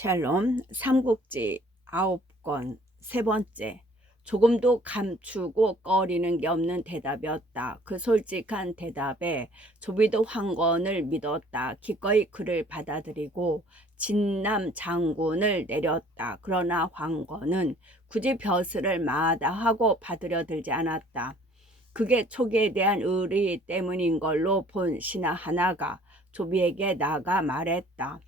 샬롬 삼국지 9권 세 번째. 조금도 감추고 꺼리는 게 없는 대답이었다. 그 솔직한 대답에 조비도 황건을 믿었다. 기꺼이 그를 받아들이고 진남 장군을 내렸다. 그러나 황건은 굳이 벼슬을 마다하고 받으려 들지 않았다. 그게 촉에 대한 의리 때문인 걸로 본 신하 하나가 조비에게 나가 말했다.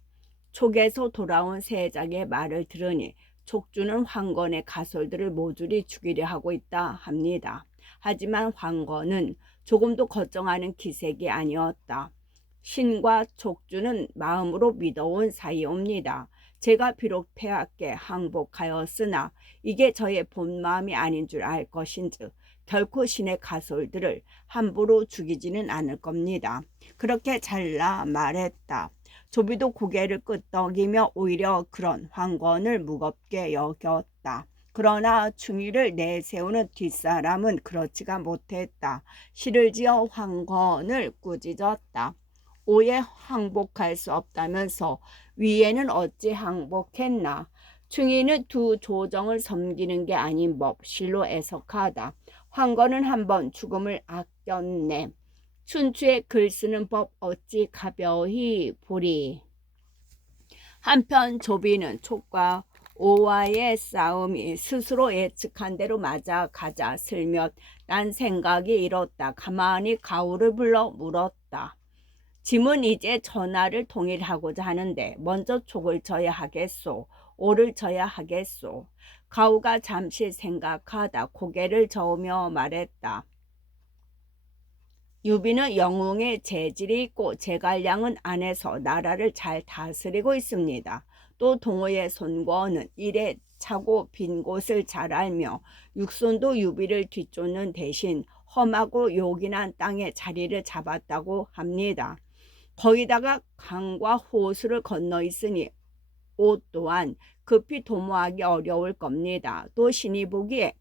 촉에서 돌아온 세작의 말을 들으니 촉주는 황건의 가솔들을 모조리 죽이려 하고 있다 합니다. 하지만 황건은 조금도 걱정하는 기색이 아니었다. 신과 촉주는 마음으로 믿어온 사이옵니다. 제가 비록 폐하께 항복하였으나 이게 저의 본 마음이 아닌 줄 알 것인즉 결코 신의 가솔들을 함부로 죽이지는 않을 겁니다. 그렇게 잘라 말했다. 조비도 고개를 끄덕이며 오히려 그런 황건을 무겁게 여겼다. 그러나 충의를 내세우는 뒷사람은 그렇지가 못했다. 시를 지어 황건을 꾸짖었다. 오해 항복할 수 없다면서 위에는 어찌 항복했나. 충의는 두 조정을 섬기는 게 아닌 법 실로 애석하다. 황건은 한번 죽음을 아꼈네. 춘추의 글 쓰는 법 어찌 가벼이 보리. 한편 조비는 촉과 오와의 싸움이 스스로 예측한 대로 맞아가자 슬며t 난 생각이 이렇다. 가만히 가우를 불러 물었다. 짐은 이제 전하를 통일하고자 하는데 먼저 촉을 져야 하겠소? 오를 져야 하겠소? 가우가 잠시 생각하다 고개를 저으며 말했다. 유비는 영웅의 재질이 있고 제갈량은 안에서 나라를 잘 다스리고 있습니다. 또 동호의 손권은 일에 차고 빈 곳을 잘 알며 육손도 유비를 뒤쫓는 대신 험하고 요긴한 땅에 자리를 잡았다고 합니다. 거기다가 강과 호수를 건너 있으니 옷 또한 급히 도모하기 어려울 겁니다. 또 신이 보기에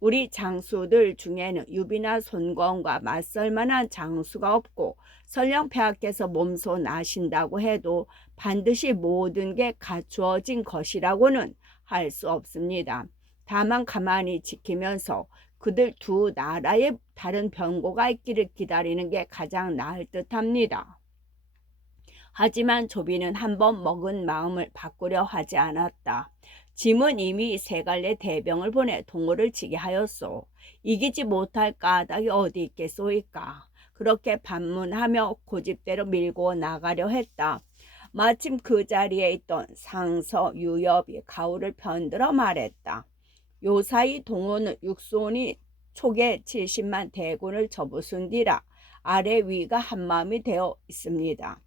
우리 장수들 중에는 유비나 손권과 맞설 만한 장수가 없고 설령 폐하께서 몸소 나신다고 해도 반드시 모든 게 갖추어진 것이라고는 할 수 없습니다. 다만 가만히 지키면서 그들 두 나라의 다른 변고가 있기를 기다리는 게 가장 나을 듯합니다. 하지만 조비는 한번 먹은 마음을 바꾸려 하지 않았다. 짐은 이미 세 갈래 대병을 보내 동호를 치게 하였소. 이기지 못할 까닭이 어디 있겠소이까. 그렇게 반문하며 고집대로 밀고 나가려 했다. 마침 그 자리에 있던 상서 유엽이 가우를 편들어 말했다. 요사이 동호는 육손이 촉에 70만 대군을 접으순 뒤라 아래 위가 한마음이 되어 있습니다.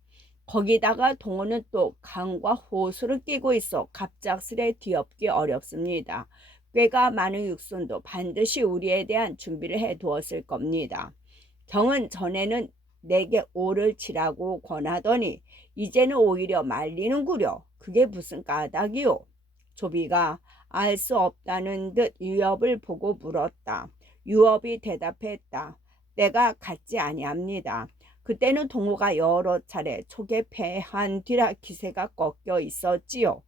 거기다가 동호는 또 강과 호수를 끼고 있어 갑작스레 뒤엎기 어렵습니다. 꽤가 많은 육손도 반드시 우리에 대한 준비를 해두었을 겁니다. 경은 전에는 내게 오를 치라고 권하더니 이제는 오히려 말리는구려. 그게 무슨 까닭이오? 조비가 알 수 없다는 듯 유엽을 보고 물었다. 유엽이 대답했다. 때가 같지 아니합니다. 그때는 동호가 여러 차례 촉에 패한 뒤라 기세가 꺾여 있었지요.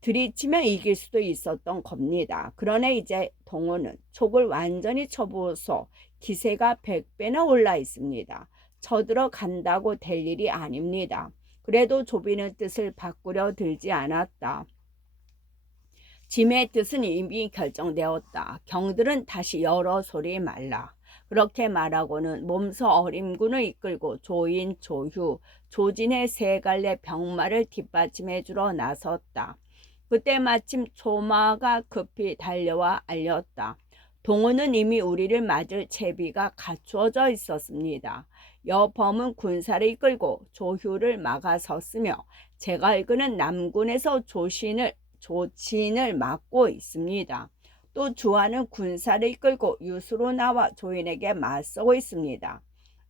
들이치면 이길 수도 있었던 겁니다. 그러나 이제 동호는 촉을 완전히 쳐부어서 기세가 100배나 올라 있습니다. 쳐들어 간다고 될 일이 아닙니다. 그래도 조비는 뜻을 바꾸려 들지 않았다. 짐의 뜻은 이미 결정되었다. 경들은 다시 여러 소리 말라. 그렇게 말하고는 몸소 어림군을 이끌고 조인, 조휴, 조진의 세 갈래 병마를 뒷받침해 주러 나섰다. 그때 마침 초마가 급히 달려와 알렸다. 동호는 이미 우리를 맞을 채비가 갖추어져 있었습니다. 여범은 군사를 이끌고 조휴를 막아섰으며 제갈그는 남군에서 조친을 맡고 있습니다. 또 주하는 군사를 이끌고 유수로 나와 조인에게 맞서고 있습니다.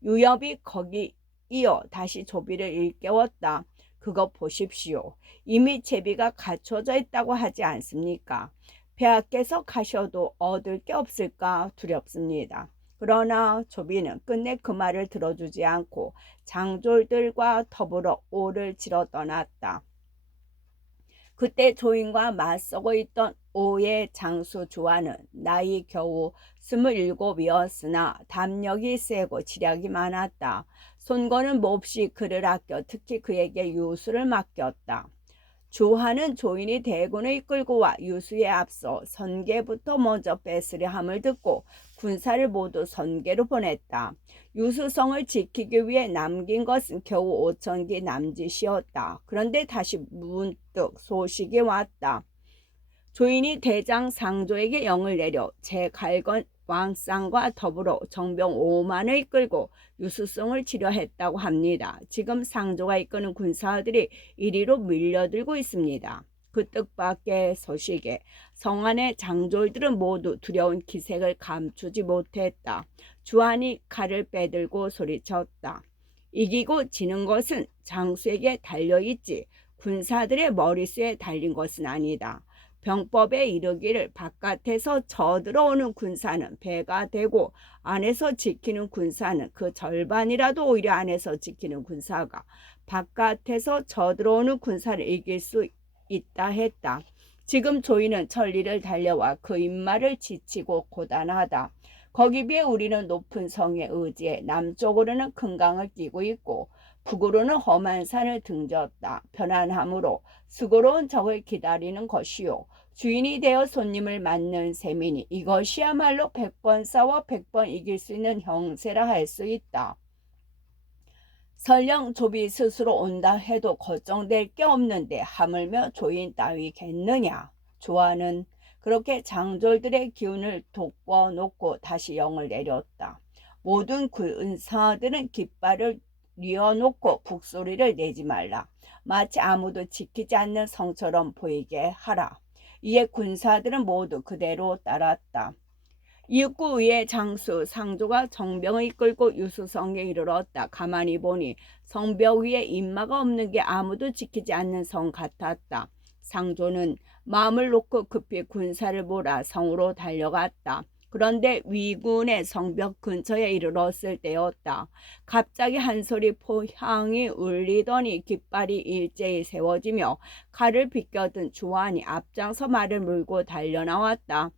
유엽이 거기 이어 다시 조비를 일깨웠다. 그것 보십시오. 이미 제비가 갖춰져 있다고 하지 않습니까? 폐하께서 가셔도 얻을 게 없을까 두렵습니다. 그러나 조비는 끝내 그 말을 들어주지 않고 장졸들과 더불어 오를 지러 떠났다. 그때 조인과 맞서고 있던 오의 장수 주한은 나이 겨우 27이었으나 담력이 세고 지략이 많았다. 손권은 몹시 그를 아껴 특히 그에게 유수를 맡겼다. 주한은 조인이 대군을 이끌고 와 유수에 앞서 선계부터 먼저 뺏으려 함을 듣고 군사를 모두 선계로 보냈다. 유수성을 지키기 위해 남긴 것은 겨우 5,000기 남짓이었다. 그런데 다시 문득 소식이 왔다. 조인이 대장 상조에게 영을 내려 제갈건 왕상과 더불어 정병 5만을 이끌고 유수성을 치려했다고 합니다. 지금 상조가 이끄는 군사들이 이리로 밀려들고 있습니다. 그 뜻밖의 소식에 성안의 장졸들은 모두 두려운 기색을 감추지 못했다. 주한이 칼을 빼들고 소리쳤다. 이기고 지는 것은 장수에게 달려있지 군사들의 머릿수에 달린 것은 아니다. 병법에 이르기를 바깥에서 쳐들어오는 군사는 배가 되고 안에서 지키는 군사는 그 절반이라도 오히려 안에서 지키는 군사가 바깥에서 쳐들어오는 군사를 이길 수 있다 했다. 지금 조이는 천리를 달려와 그 입말을 지치고 고단하다. 거기 비해 우리는 높은 성에 의지해 남쪽으로는 큰 강을 끼고 있고 북으로는 험한 산을 등졌다. 편안함으로 수고로운 적을 기다리는 것이요. 주인이 되어 손님을 맞는 셈이니 이것이야말로 100번 싸워 100번 이길 수 있는 형세라 할 수 있다. 설령 조비 스스로 온다 해도 걱정될 게 없는데 하물며 조인 따위겠느냐. 주한은 그렇게 장졸들의 기운을 돋궈놓고 다시 영을 내렸다. 모든 군사들은 깃발을 뉘어놓고 북소리를 내지 말라. 마치 아무도 지키지 않는 성처럼 보이게 하라. 이에 군사들은 모두 그대로 따랐다. 이윽고 의의 장수 상조가 정병을 이끌고 유수성에 이르렀다. 가만히 보니 성벽 위에 인마가 없는 게 아무도 지키지 않는 성 같았다. 상조는 마음을 놓고 급히 군사를 몰아 성으로 달려갔다. 그런데 위군의 성벽 근처에 이르렀을 때였다. 갑자기 한 소리 포향이 울리더니 깃발이 일제히 세워지며 칼을 비껴든 주한이 앞장서 말을 물고 달려나왔다.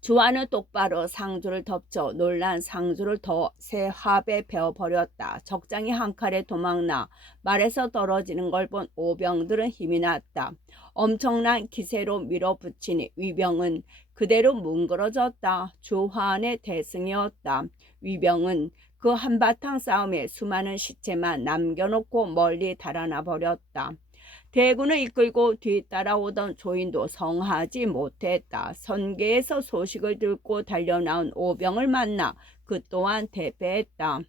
주한은 똑바로 상조를 덮쳐 놀란 상조를 더 새 합에 베어버렸다. 적장이 한 칼에 도망나 말에서 떨어지는 걸 본 오병들은 힘이 났다. 엄청난 기세로 밀어붙이니 위병은 그대로 뭉그러졌다. 주한의 대승이었다. 위병은 그 한바탕 싸움에 수많은 시체만 남겨놓고 멀리 달아나 버렸다. 대군을 이끌고 뒤따라오던 조인도 성하지 못했다. 선계에서 소식을 듣고 달려나온 오병을 만나 그 또한 대패했다.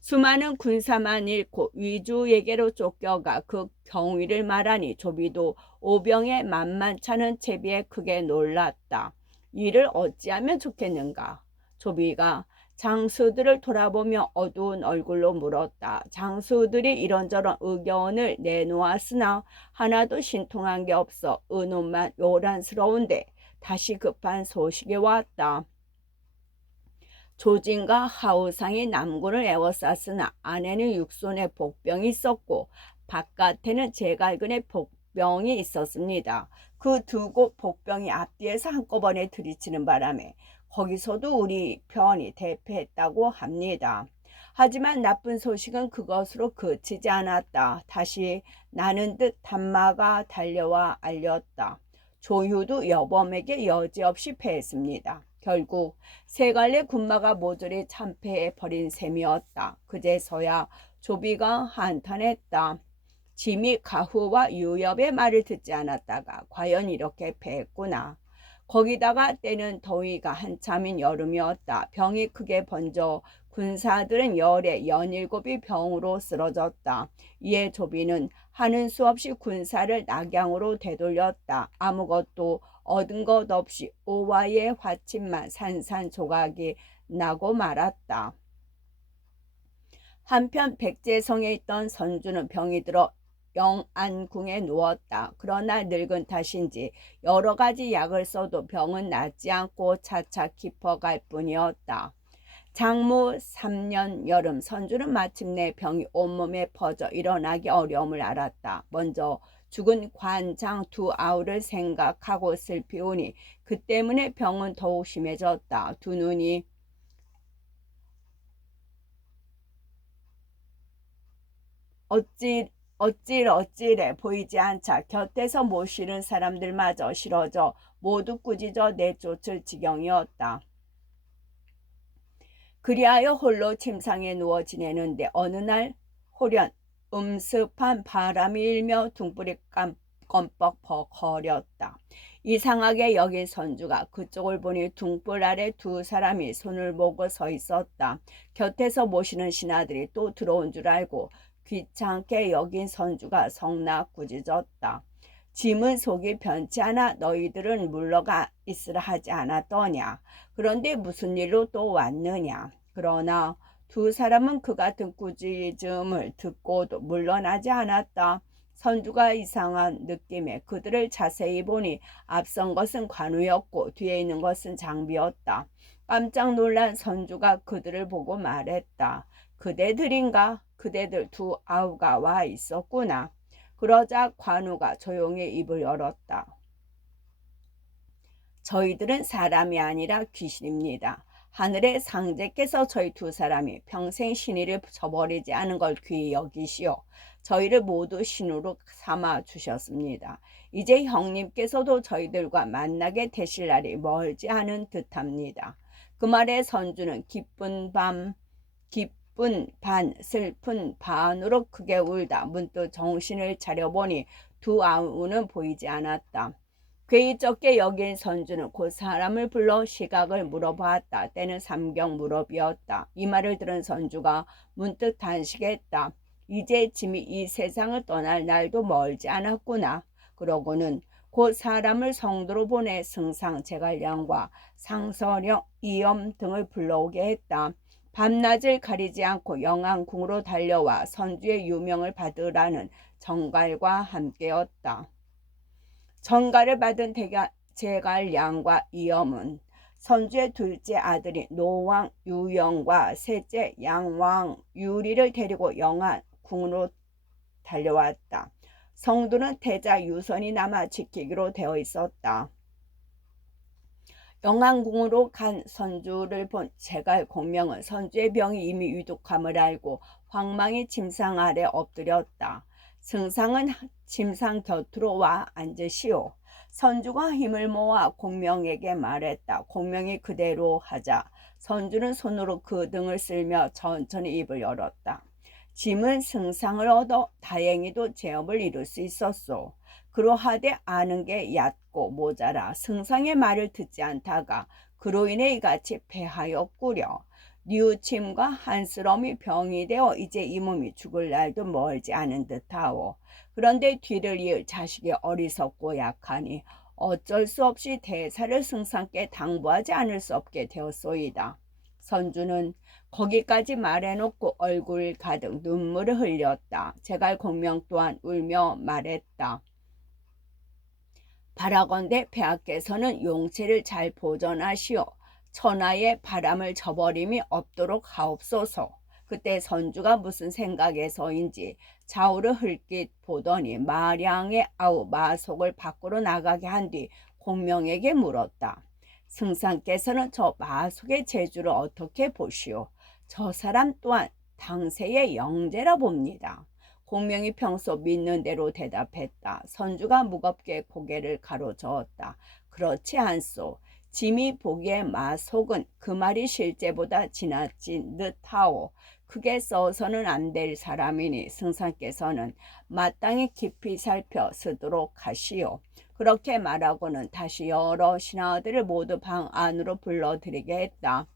수많은 군사만 잃고 위주에게로 쫓겨가 그 경위를 말하니 조비도 오병의 만만찮은 채비에 크게 놀랐다. 이를 어찌하면 좋겠는가. 조비가 장수들을 돌아보며 어두운 얼굴로 물었다. 장수들이 이런저런 의견을 내놓았으나 하나도 신통한 게 없어 의논만 요란스러운데 다시 급한 소식이 왔다. 조진과 하우상이 남군을 에워쌌으나 안에는 육손의 복병이 있었고 바깥에는 제갈근의 복병이 있었습니다. 그 두 곳 복병이 앞뒤에서 한꺼번에 들이치는 바람에 거기서도 우리 편이 대패했다고 합니다. 하지만 나쁜 소식은 그것으로 그치지 않았다. 다시 나는 듯 단마가 달려와 알렸다. 조유도 여범에게 여지없이 패했습니다. 결국 세 갈래 군마가 모조리 참패해 버린 셈이었다. 그제서야 조비가 한탄했다. 짐이 가후와 유엽의 말을 듣지 않았다가 과연 이렇게 패했구나. 거기다가 때는 더위가 한참인 여름이었다. 병이 크게 번져 군사들은 열에 17이 병으로 쓰러졌다. 이에 조비는 하는 수 없이 군사를 낙양으로 되돌렸다. 아무것도 얻은 것 없이 오와의 화침만 산산조각이 나고 말았다. 한편 백제성에 있던 선주는 병이 들어 영안궁에 누웠다. 그러나 늙은 탓인지 여러 가지 약을 써도 병은 낫지 않고 차차 깊어갈 뿐이었다. 장무 3년 여름 선주는 마침내 병이 온몸에 퍼져 일어나기 어려움을 알았다. 먼저 죽은 관장 두 아우를 생각하고 슬피우니 그 때문에 병은 더욱 심해졌다. 두 눈이 어찔어찔해 보이지 않자 곁에서 모시는 사람들마저 싫어져 모두 꾸짖어 내쫓을 지경이었다. 그리하여 홀로 침상에 누워 지내는데 어느 날 홀연 음습한 바람이 일며 등불이 껌뻑 거렸다. 이상하게 여긴 선주가 그쪽을 보니 등불 아래 두 사람이 손을 모고 서 있었다. 곁에서 모시는 신하들이 또 들어온 줄 알고 귀찮게 여긴 선주가 성나 꾸짖었다. 짐은 속이 변치 않아 너희들은 물러가 있으라 하지 않았더냐. 그런데 무슨 일로 또 왔느냐. 그러나 두 사람은 그 같은 꾸짖음을 듣고도 물러나지 않았다. 선주가 이상한 느낌에 그들을 자세히 보니 앞선 것은 관우였고 뒤에 있는 것은 장비였다. 깜짝 놀란 선주가 그들을 보고 말했다. 그대들인가? 그대들 두 아우가 와 있었구나. 그러자 관우가 조용히 입을 열었다. 저희들은 사람이 아니라 귀신입니다. 하늘의 상제께서 저희 두 사람이 평생 신의를 저버리지 않은 걸 귀히 여기시오. 저희를 모두 신으로 삼아 주셨습니다. 이제 형님께서도 저희들과 만나게 되실 날이 멀지 않은 듯합니다. 그 말에 선주는 기쁜 반 슬픈 반으로 크게 울다 문득 정신을 차려보니 두 아우는 보이지 않았다. 괴이쩍게 여긴 선주는 곧 사람을 불러 시각을 물어보았다. 때는 삼경 무렵이었다. 이 말을 들은 선주가 문득 단식했다. 이제 짐이 이 세상을 떠날 날도 멀지 않았구나. 그러고는 곧 사람을 성도로 보내 승상 제갈량과 상서령 이엄 등을 불러오게 했다. 밤낮을 가리지 않고 영안궁으로 달려와 선주의 유명을 받으라는 정갈과 함께였다. 정갈을 받은 제갈량과 이엄은 선주의 둘째 아들인 노왕 유영과 셋째 양왕 유리를 데리고 영안궁으로 달려왔다. 성도는 태자 유선이 남아 지키기로 되어 있었다. 영안궁으로 간 선주를 본 제갈 공명은 선주의 병이 이미 위독함을 알고 황망히 침상 아래 엎드렸다. 승상은 침상 곁으로 와 앉으시오. 선주가 힘을 모아 공명에게 말했다. 공명이 그대로 하자 선주는 손으로 그 등을 쓸며 천천히 입을 열었다. 짐은 승상을 얻어 다행히도 제업을 이룰 수 있었소. 그러하되 아는 게 얕고 모자라 승상의 말을 듣지 않다가 그로 인해 이같이 패하였구려. 뉘우침과 한스러움이 병이 되어 이제 이 몸이 죽을 날도 멀지 않은 듯하오. 그런데 뒤를 이을 자식이 어리석고 약하니 어쩔 수 없이 대사를 승상께 당부하지 않을 수 없게 되었소이다. 선주는 거기까지 말해놓고 얼굴 가득 눈물을 흘렸다. 제갈 공명 또한 울며 말했다. 바라건대 폐하께서는 용체를 잘 보존하시오. 천하의 바람을 저버림이 없도록 하옵소서. 그때 선주가 무슨 생각에서인지 좌우를 흘낏 보더니 마량의 아우 마속을 밖으로 나가게 한 뒤 공명에게 물었다. 승상께서는 저 마속의 재주를 어떻게 보시오? 저 사람 또한 당세의 영재라 봅니다. 공명이 평소 믿는 대로 대답했다. 선주가 무겁게 고개를 가로저었다. 그렇지 않소. 짐이 보기에 마속은 그 말이 실제보다 지나친 듯하오. 크게 써서는 안 될 사람이니 승상께서는 마땅히 깊이 살펴 쓰도록 하시오. 그렇게 말하고는 다시 여러 신하들을 모두 방 안으로 불러들이게 했다.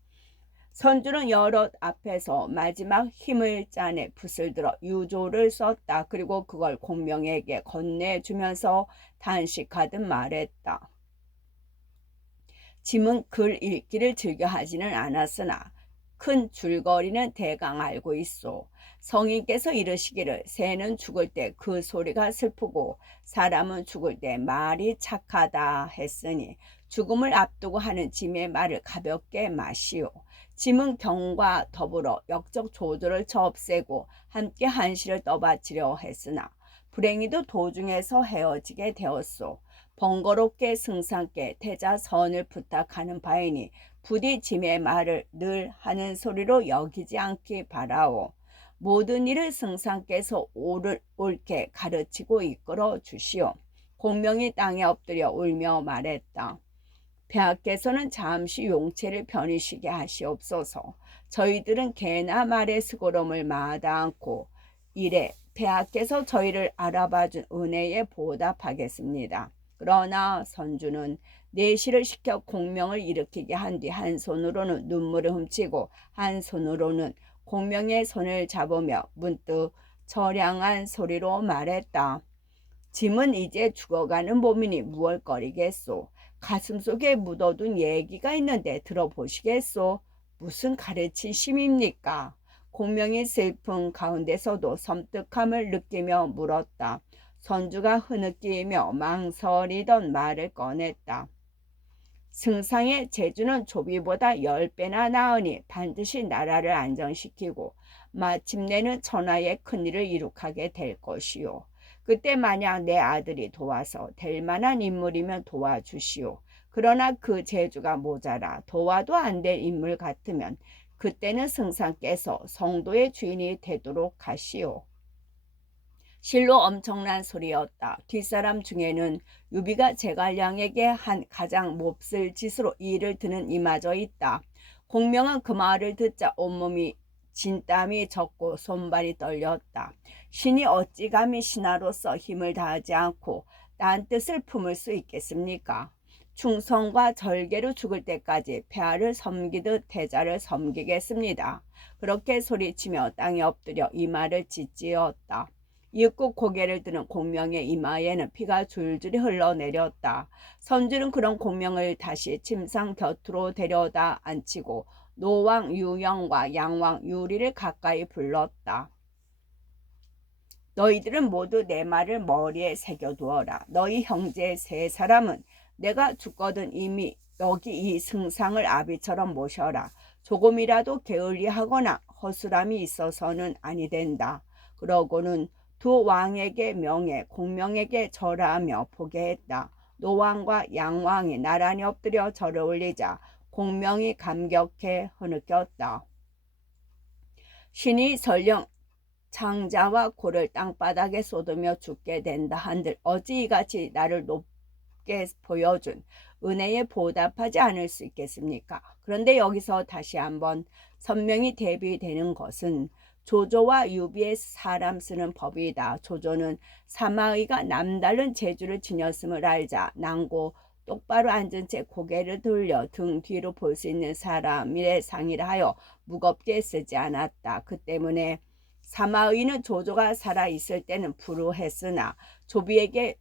선주는 여럿 앞에서 마지막 힘을 짜내 붓을 들어 유조를 썼다. 그리고 그걸 공명에게 건네주면서 단식하듯 말했다. 짐은 글 읽기를 즐겨 하지는 않았으나 큰 줄거리는 대강 알고 있소. 성인께서 이르시기를 새는 죽을 때 그 소리가 슬프고 사람은 죽을 때 말이 착하다 했으니 죽음을 앞두고 하는 짐의 말을 가볍게 마시오. 짐은 경과 더불어 역적 조조를 처없애고 함께 한시를 떠받치려 했으나 불행히도 도중에서 헤어지게 되었소. 번거롭게 승상께 태자선을 부탁하는 바이니 부디 짐의 말을 늘 하는 소리로 여기지 않기 바라오. 모든 일을 승상께서 옳게 가르치고 이끌어 주시오. 공명이 땅에 엎드려 울며 말했다. 폐하께서는 잠시 용체를 편히 쉬게 하시옵소서. 저희들은 개나 말의 스고름을 마다 않고 이래 폐하께서 저희를 알아봐준 은혜에 보답하겠습니다. 그러나 선주는 내시를 시켜 공명을 일으키게 한 뒤 한 손으로는 눈물을 훔치고 한 손으로는 공명의 손을 잡으며 문득 처량한 소리로 말했다. 짐은 이제 죽어가는 몸이니 무얼거리겠소. 가슴속에 묻어둔 얘기가 있는데 들어보시겠소. 무슨 가르치심입니까? 공명이 슬픈 가운데서도 섬뜩함을 느끼며 물었다. 선주가 흐느끼며 망설이던 말을 꺼냈다. 승상의 재주는 조비보다 10배나 나으니 반드시 나라를 안정시키고 마침내는 천하의 큰일을 이룩하게 될 것이요. 그때 만약 내 아들이 도와서 될 만한 인물이면 도와주시오. 그러나 그 재주가 모자라 도와도 안 될 인물 같으면 그때는 승상께서 성도의 주인이 되도록 하시오. 실로 엄청난 소리였다. 뒷사람 중에는 유비가 제갈량에게 한 가장 몹쓸 짓으로 이를 드는 이마저 있다. 공명은 그 말을 듣자 온몸이 진땀이 젖고 손발이 떨렸다. 신이 어찌 감히 신하로서 힘을 다하지 않고 딴 뜻을 품을 수 있겠습니까? 충성과 절개로 죽을 때까지 폐하를 섬기듯 태자를 섬기겠습니다. 그렇게 소리치며 땅에 엎드려 이마를 짓지었다. 이윽고 고개를 드는 공명의 이마에는 피가 줄줄이 흘러내렸다. 선주는 그런 공명을 다시 침상 곁으로 데려다 앉히고 노왕 유영과 양왕 유리를 가까이 불렀다. 너희들은 모두 내 말을 머리에 새겨두어라. 너희 형제 세 사람은 내가 죽거든 이미 여기 이 승상을 아비처럼 모셔라. 조금이라도 게을리하거나 허술함이 있어서는 아니 된다. 그러고는 두 왕에게 명해 공명에게 절하며 보게 했다. 노왕과 양왕이 나란히 엎드려 절을 올리자 공명이 감격해 흐느꼈다. 신이 설령 창자와 고를 땅바닥에 쏟으며 죽게 된다 한들 어찌 이같이 나를 높게 보여준 은혜에 보답하지 않을 수 있겠습니까? 그런데 여기서 다시 한번 선명히 대비되는 것은 조조와 유비의 사람 쓰는 법이다. 조조는 사마의가 남다른 재주를 지녔음을 알자 낭고 똑바로 앉은 채 고개를 돌려 등 뒤로 볼 수 있는 사람의 상의를 하여 무겁게 쓰지 않았다. 그 때문에 사마의는 조조가 살아있을 때는 불우했으나 조비에게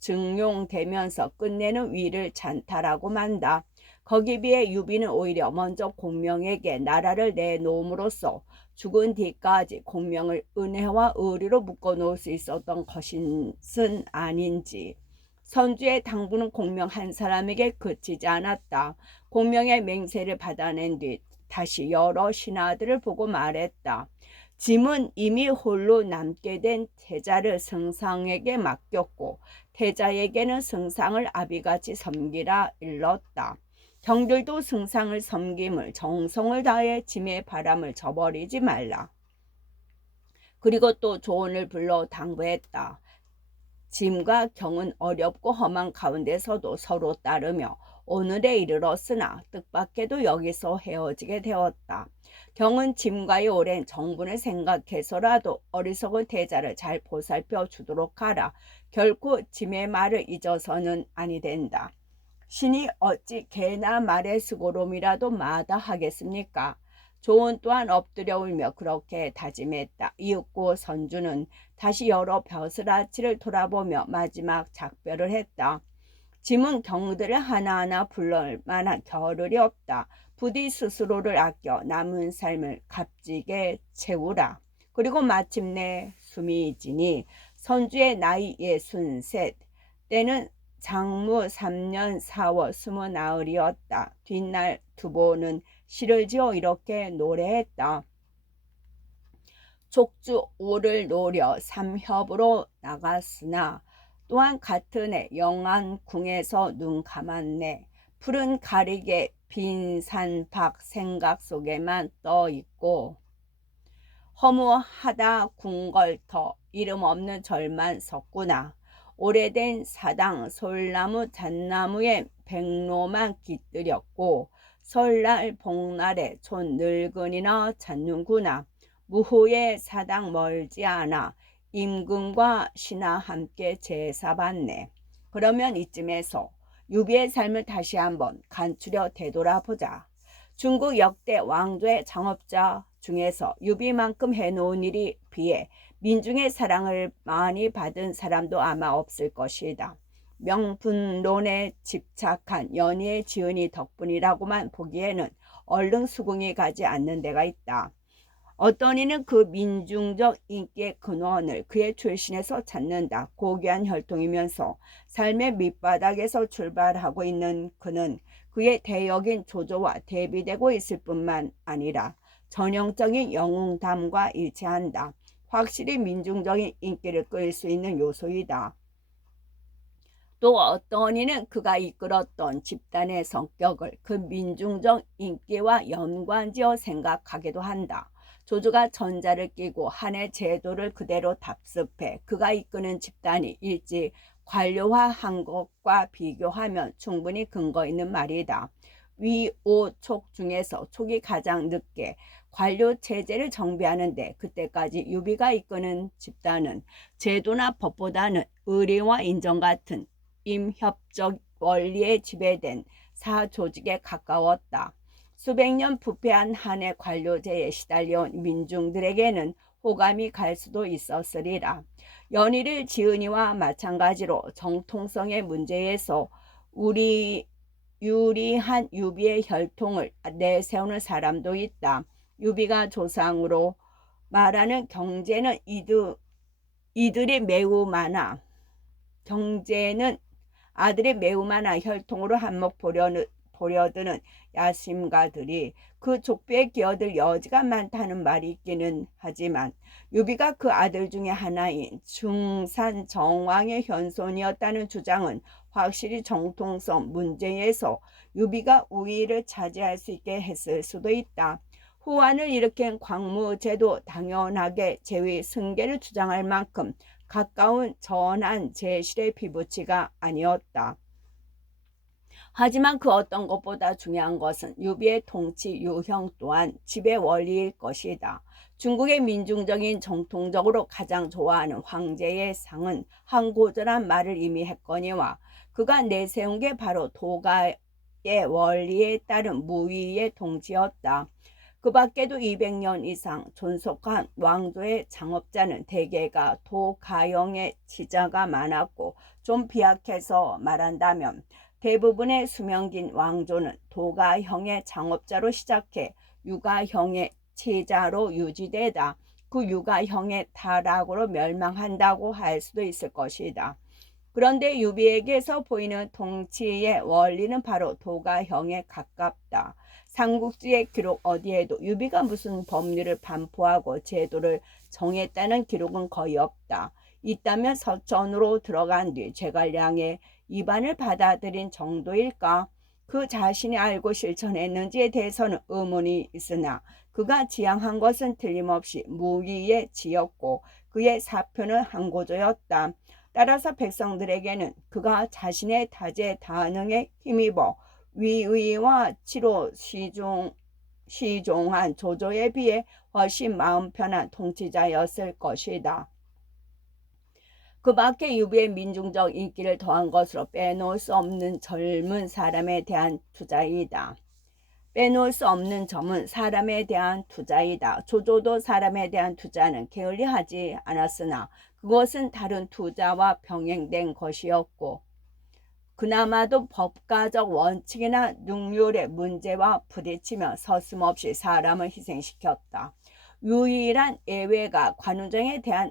증용되면서 끝내는 위를 찬탈하고 만다. 거기에 비해 유비는 오히려 먼저 공명에게 나라를 내놓음으로써 죽은 뒤까지 공명을 은혜와 의리로 묶어놓을 수 있었던 것은 아닌지. 선주의 당부는 공명 한 사람에게 그치지 않았다. 공명의 맹세를 받아낸 뒤 다시 여러 신하들을 보고 말했다. 짐은 이미 홀로 남게 된 태자를 승상에게 맡겼고 태자에게는 승상을 아비같이 섬기라 일렀다. 경들도 승상을 섬김을 정성을 다해 짐의 바람을 저버리지 말라. 그리고 또 조언을 불러 당부했다. 짐과 경은 어렵고 험한 가운데서도 서로 따르며 오늘에 이르렀으나 뜻밖에도 여기서 헤어지게 되었다. 경은 짐과의 오랜 정분을 생각해서라도 어리석은 태자를 잘 보살펴 주도록 하라. 결코 짐의 말을 잊어서는 아니 된다. 신이 어찌 개나 말의 수고롬이라도 마다하겠습니까? 조은 또한 엎드려 울며 그렇게 다짐했다. 이윽고 선주는 다시 여러 벼슬아치를 돌아보며 마지막 작별을 했다. 짐은 경들을 하나하나 불러올 만한 겨를이 없다. 부디 스스로를 아껴 남은 삶을 값지게 채우라. 그리고 마침내 숨이 지니 선주의 나이 63, 때는 장무 3년 4월 29이었다. 뒷날 두보는 시를 지어 이렇게 노래했다. 족주 오를 노려 삼협으로 나갔으나 또한 같은 해 영안궁에서 눈 감았네. 푸른 가리개 빈 산박 생각 속에만 떠 있고 허무하다 궁궐터 이름 없는 절만 섰구나. 오래된 사당 솔나무 잣나무에 백로만 깃들였고 설날 복날에 촌 늙은이나 찾는구나. 무후의 사당 멀지 않아 임금과 신하 함께 제사 받네. 그러면 이쯤에서 유비의 삶을 다시 한번 간추려 되돌아보자. 중국 역대 왕조의 창업자 중에서 유비만큼 해놓은 일이 비해 민중의 사랑을 많이 받은 사람도 아마 없을 것이다. 명분론에 집착한 연희의 지은이 덕분이라고만 보기에는 얼른 수긍이 가지 않는 데가 있다. 어떤 이는 그 민중적 인기의 근원을 그의 출신에서 찾는다. 고귀한 혈통이면서 삶의 밑바닥에서 출발하고 있는 그는 그의 대역인 조조와 대비되고 있을 뿐만 아니라 전형적인 영웅담과 일치한다. 확실히 민중적인 인기를 끌 수 있는 요소이다. 또 어떤 이는 그가 이끌었던 집단의 성격을 그 민중적 인기와 연관지어 생각하기도 한다. 조조가 전자를 끼고 한해 제도를 그대로 답습해 그가 이끄는 집단이 일찍 관료화한 것과 비교하면 충분히 근거 있는 말이다. 위, 오, 촉 중에서 촉이 가장 늦게 관료 체제를 정비하는데 그때까지 유비가 이끄는 집단은 제도나 법보다는 의리와 인정 같은 임협적 원리에 지배된 사조직에 가까웠다. 수백 년 부패한 한해 관료제에 시달려온 민중들에게는 호감이 갈 수도 있었으리라. 연희를 지은이와 마찬가지로 정통성의 문제에서 유리한 유비의 혈통을 내세우는 사람도 있다. 유비가 조상으로 말하는 경제는 이들이 매우 많아. 경제는 아들이 매우 많아 혈통으로 한몫 보려드는 야심가들이 그 족비에 기어들 여지가 많다는 말이 있기는 하지만 유비가 그 아들 중에 하나인 중산 정왕의 현손이었다는 주장은 확실히 정통성 문제에서 유비가 우위를 차지할 수 있게 했을 수도 있다. 후환을 일으킨 광무제도 당연하게 제위 승계를 주장할 만큼 가까운 전한 제실의 피부치가 아니었다. 하지만 그 어떤 것보다 중요한 것은 유비의 통치 유형 또한 지배 원리일 것이다. 중국의 민중적인 정통적으로 가장 좋아하는 황제의 상은 한고절한 말을 이미 했거니와 그가 내세운 게 바로 도가의 원리에 따른 무위의 통치였다. 그 밖에도 200년 이상 존속한 왕조의 창업자는 대개가 도가형의 지자가 많았고 좀 비약해서 말한다면 대부분의 수명긴 왕조는 도가형의 창업자로 시작해 유가형의 치자로 유지되다 그 유가형의 타락으로 멸망한다고 할 수도 있을 것이다. 그런데 유비에게서 보이는 통치의 원리는 바로 도가형에 가깝다. 삼국지의 기록 어디에도 유비가 무슨 법률을 반포하고 제도를 정했다는 기록은 거의 없다. 있다면 서천으로 들어간 뒤 제갈량의 입안을 받아들인 정도일까? 그 자신이 알고 실천했는지에 대해서는 의문이 있으나 그가 지향한 것은 틀림없이 무위의 지였고 그의 사표는 한고조였다. 따라서 백성들에게는 그가 자신의 다재다능에 힘입어 위의와 치로 시종한 조조에 비해 훨씬 마음 편한 통치자였을 것이다. 그 밖에 유비의 민중적 인기를 더한 것으로 빼놓을 수 없는 젊은 사람에 대한 투자이다. 빼놓을 수 없는 점은 사람에 대한 투자이다. 조조도 사람에 대한 투자는 게을리하지 않았으나 그것은 다른 투자와 병행된 것이었고 그나마도 법가적 원칙이나 능률의 문제와 부딪히며 서슴없이 사람을 희생시켰다. 유일한 예외가 관우정에 대한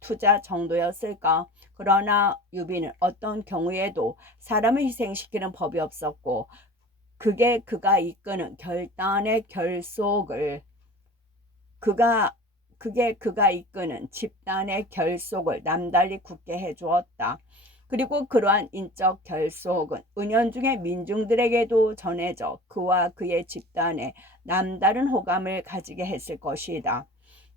투자 정도였을까? 그러나 유비는 어떤 경우에도 사람을 희생시키는 법이 없었고 그가 이끄는 결단의 결속을 그가 그게 그가 이끄는 집단의 결속을 남달리 굳게 해주었다. 그리고 그러한 인적 결속은 은연중에 민중들에게도 전해져 그와 그의 집단에 남다른 호감을 가지게 했을 것이다.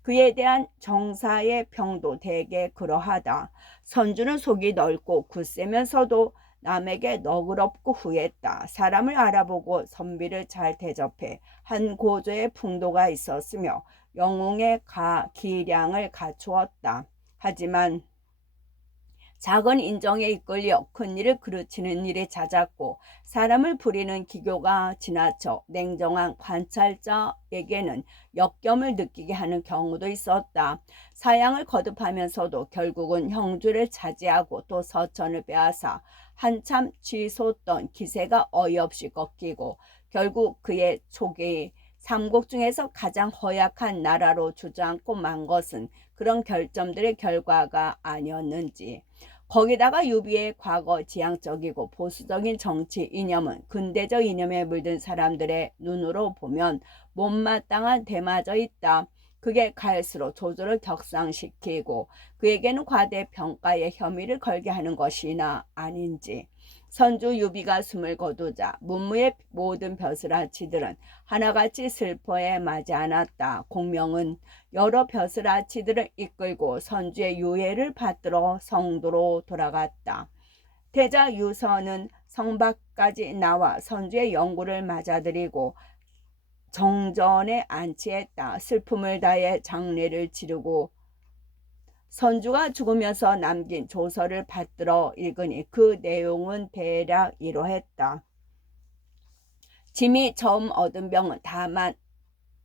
그에 대한 정사의 평도 대개 그러하다. 선주는 속이 넓고 굳세면서도 남에게 너그럽고 후했다. 사람을 알아보고 선비를 잘 대접해 한 고조의 풍도가 있었으며 영웅의 기량을 갖추었다. 하지만 작은 인정에 이끌려 큰 일을 그르치는 일이 잦았고 사람을 부리는 기교가 지나쳐 냉정한 관찰자에게는 역겸을 느끼게 하는 경우도 있었다. 사양을 거듭하면서도 결국은 형주를 차지하고 또 서천을 빼앗아 한참 치솟던 기세가 어이없이 꺾이고 결국 그의 초기 삼국 중에서 가장 허약한 나라로 주저앉고 만 것은 그런 결점들의 결과가 아니었는지. 거기다가 유비의 과거 지향적이고 보수적인 정치 이념은 근대적 이념에 물든 사람들의 눈으로 보면 못마땅한 대마저 있다. 그게 갈수록 조조를 격상시키고 그에게는 과대평가의 혐의를 걸게 하는 것이나 아닌지. 선주 유비가 숨을 거두자 문무의 모든 벼슬아치들은 하나같이 슬퍼에 맞지 않았다. 공명은 여러 벼슬아치들을 이끌고 선주의 유해를 받들어 성도로 돌아갔다. 태자 유서는 성 밖까지 나와 선주의 영구를 맞아들이고 정전에 안치했다. 슬픔을 다해 장례를 치르고 선주가 죽으면서 남긴 조서를 받들어 읽으니 그 내용은 대략 이러했다. 짐이 처음 얻은 병은 다만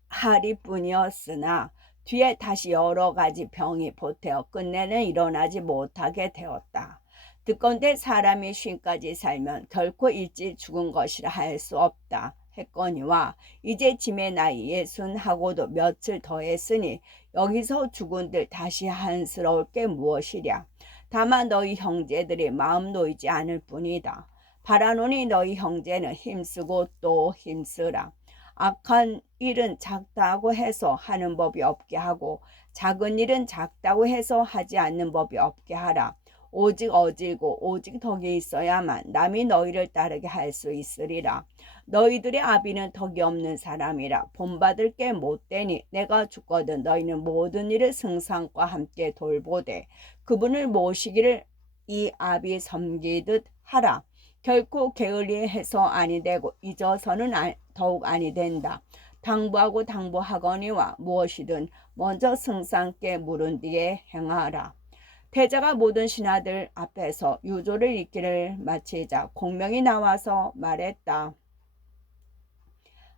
하리뿐이었으나 뒤에 다시 여러 가지 병이 보태어 끝내는 일어나지 못하게 되었다. 듣건대 사람이 쉰까지 살면 결코 일찍 죽은 것이라 할 수 없다 했거니와 이제 짐의 나이 60하고도 며칠 더했으니 여기서 죽은들 다시 한스러울 게 무엇이랴. 다만 너희 형제들이 마음 놓이지 않을 뿐이다. 바라노니 너희 형제는 힘쓰고 또 힘쓰라. 악한 일은 작다고 해서 하는 법이 없게 하고 작은 일은 작다고 해서 하지 않는 법이 없게 하라. 오직 어질고 오직 덕이 있어야만 남이 너희를 따르게 할 수 있으리라. 너희들의 아비는 덕이 없는 사람이라 본받을 게 못되니 내가 죽거든 너희는 모든 일을 승상과 함께 돌보되 그분을 모시기를 이 아비 섬기듯 하라. 결코 게을리해서 아니 되고 잊어서는 더욱 아니 된다. 당부하고 당부하거니와 무엇이든 먼저 승상께 물은 뒤에 행하라. 태자가 모든 신하들 앞에서 유조를 읽기를 마치자 공명이 나와서 말했다.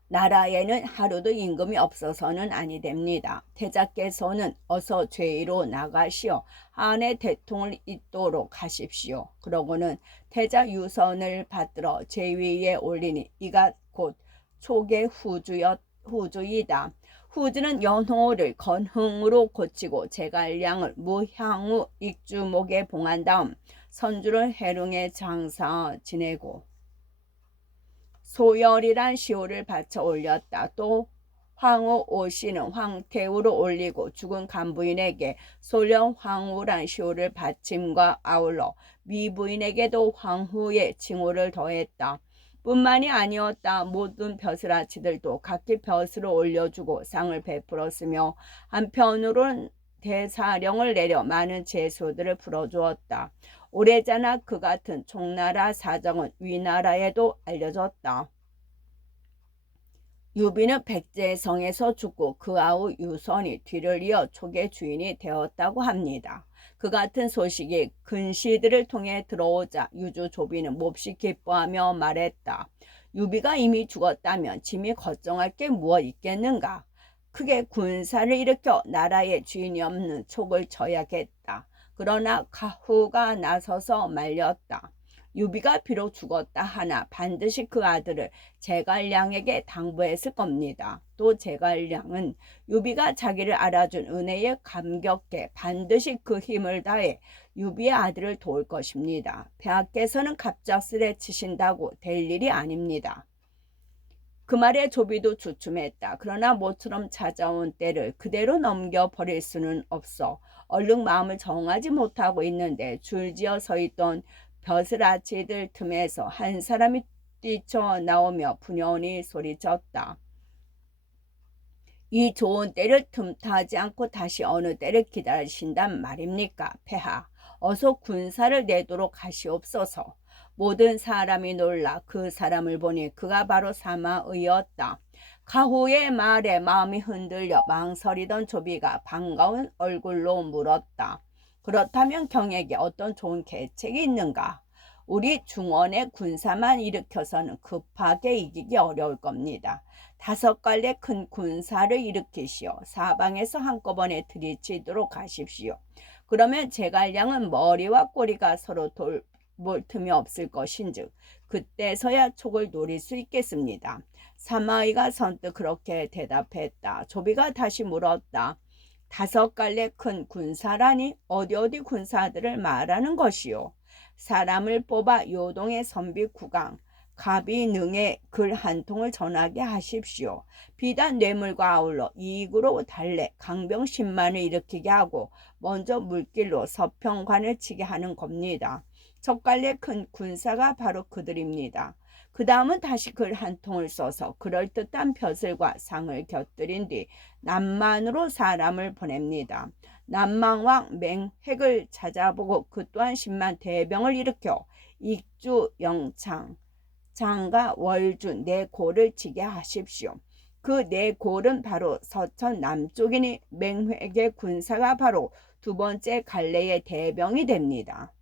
나라에는 하루도 임금이 없어서는 아니 됩니다. 태자께서는 어서 죄의로 나가시어 한의 대통을 잇도록 하십시오. 그러고는 태자 유선을 받들어 제위에 올리니 이가 곧 초계 후주이다. 후주는 연호를 건흥으로 고치고 제갈량을 무향후 익주목에 봉한 다음 선주를 해룡에 장사 지내고 소열이란 시호를 바쳐 올렸다. 또 황후 오씨는 황태우로 올리고 죽은 간부인에게 소령 황후란 시호를 바침과 아울러 미부인에게도 황후의 칭호를 더했다. 뿐만이 아니었다. 모든 벼슬아치들도 각기 벼슬을 올려주고 상을 베풀었으며 한편으로는 대사령을 내려 많은 제수들을 풀어주었다. 오래전에 그 같은 총나라 사정은 위나라에도 알려졌다. 유비는 백제성에서 죽고 그 아우 유선이 뒤를 이어 촉의 주인이 되었다고 합니다. 그 같은 소식이 근시들을 통해 들어오자 유주조비는 몹시 기뻐하며 말했다. 유비가 이미 죽었다면 짐이 걱정할 게 무엇 있겠는가. 크게 군사를 일으켜 나라의 주인이 없는 촉을 쳐야겠다. 그러나 가후가 나서서 말렸다. 유비가 비록 죽었다 하나 반드시 그 아들을 제갈량에게 당부했을 겁니다. 또 제갈량은 유비가 자기를 알아준 은혜에 감격해 반드시 그 힘을 다해 유비의 아들을 도울 것입니다. 폐하께서는 갑작스레 치신다고 될 일이 아닙니다. 그 말에 조비도 주춤했다. 그러나 모처럼 찾아온 때를 그대로 넘겨버릴 수는 없어. 얼른 마음을 정하지 못하고 있는데 줄지어 서 있던 벼슬아치들 틈에서 한 사람이 뛰쳐나오며 분연히 소리쳤다. 이 좋은 때를 틈타지 않고 다시 어느 때를 기다리신단 말입니까? 폐하, 어서 군사를 내도록 하시옵소서. 모든 사람이 놀라 그 사람을 보니 그가 바로 사마의였다. 가후의 말에 마음이 흔들려 망설이던 조비가 반가운 얼굴로 물었다. 그렇다면 경에게 어떤 좋은 계책이 있는가? 우리 중원의 군사만 일으켜서는 급하게 이기기 어려울 겁니다. 5갈래 큰 군사를 일으키시오. 사방에서 한꺼번에 들이치도록 하십시오. 그러면 제갈량은 머리와 꼬리가 서로 돌볼 틈이 없을 것인즉 그때서야 촉을 노릴 수 있겠습니다. 사마이가 선뜻 그렇게 대답했다. 조비가 다시 물었다. 5갈래 큰 군사라니 어디 군사들을 말하는 것이오. 사람을 뽑아 요동의 선비 구강 갑이능에 글 한 통을 전하게 하십시오. 비단 뇌물과 아울러 이익으로 달래 강병 10만을 일으키게 하고 먼저 물길로 서평관을 치게 하는 겁니다. 1갈래 큰 군사가 바로 그들입니다. 그 다음은 다시 글 한 통을 써서 그럴듯한 벼슬과 상을 곁들인 뒤 남만으로 사람을 보냅니다. 남망왕 맹획을 찾아보고 그 또한 10만 대병을 일으켜 익주 영창 장과 월주 4골을 치게 하십시오. 그 4골은 바로 서천 남쪽이니 맹획의 군사가 바로 2번째 갈래의 대병이 됩니다.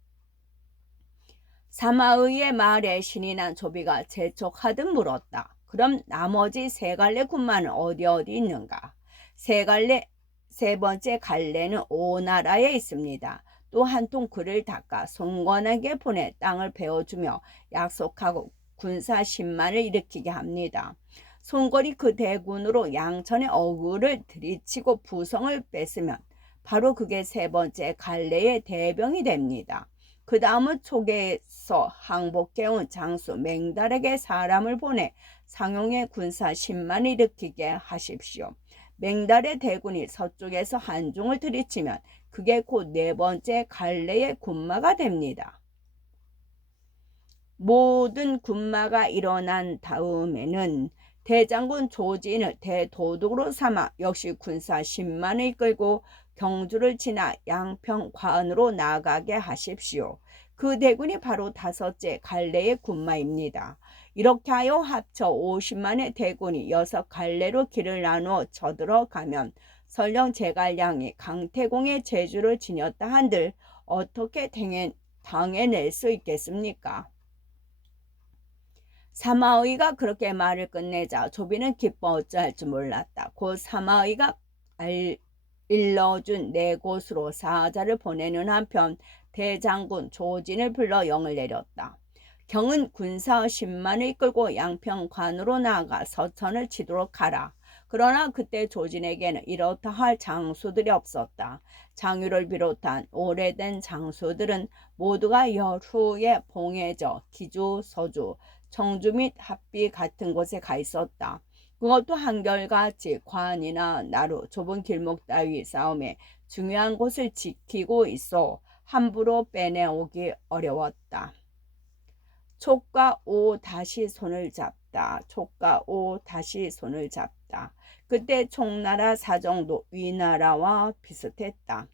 사마의의 말에 신이 난 조비가 재촉하듯 물었다. 그럼 나머지 3갈래 군마는 어디 있는가? 3번째 갈래는 오나라에 있습니다. 또 한 통 글을 닦아 송건에게 보내 땅을 베어주며 약속하고 군사 10만을 일으키게 합니다. 송건이 그 대군으로 양천의 어구를 들이치고 부성을 뺏으면 바로 그게 3번째 갈래의 대병이 됩니다. 그 다음은 촉에서 항복해온 장수 맹달에게 사람을 보내 상용의 군사 10만을 일으키게 하십시오. 맹달의 대군이 서쪽에서 한중을 들이치면 그게 곧 4번째 갈래의 군마가 됩니다. 모든 군마가 일어난 다음에는 대장군 조진을 대도독으로 삼아 역시 군사 10만을 이끌고 경주를 지나 양평관으로 나가게 하십시오. 그 대군이 바로 5째 갈래의 군마입니다. 이렇게 하여 합쳐 50만의 대군이 6갈래로 길을 나누어 쳐들어가면 설령 제갈량이 강태공의 제주를 지녔다 한들 어떻게 당해낼 수 있겠습니까? 사마의가 그렇게 말을 끝내자 조비는 기뻐 어찌할 줄 몰랐다. 곧 사마의가 일러준 4곳으로 사자를 보내는 한편 대장군 조진을 불러 영을 내렸다. 경은 군사 10만을 이끌고 양평관으로 나아가 서천을 치도록 하라. 그러나 그때 조진에게는 이렇다 할 장수들이 없었다. 장유를 비롯한 오래된 장수들은 모두가 열후에 봉해져 기주, 서주, 청주 및 합비 같은 곳에 가 있었다. 그것도 한결같이 관이나 나루, 좁은 길목 따위 싸움에 중요한 곳을 지키고 있어 함부로 빼내오기 어려웠다. 촉과 오 다시 손을 잡다. 촉과 오 다시 손을 잡다. 그때 총나라 사정도 위나라와 비슷했다.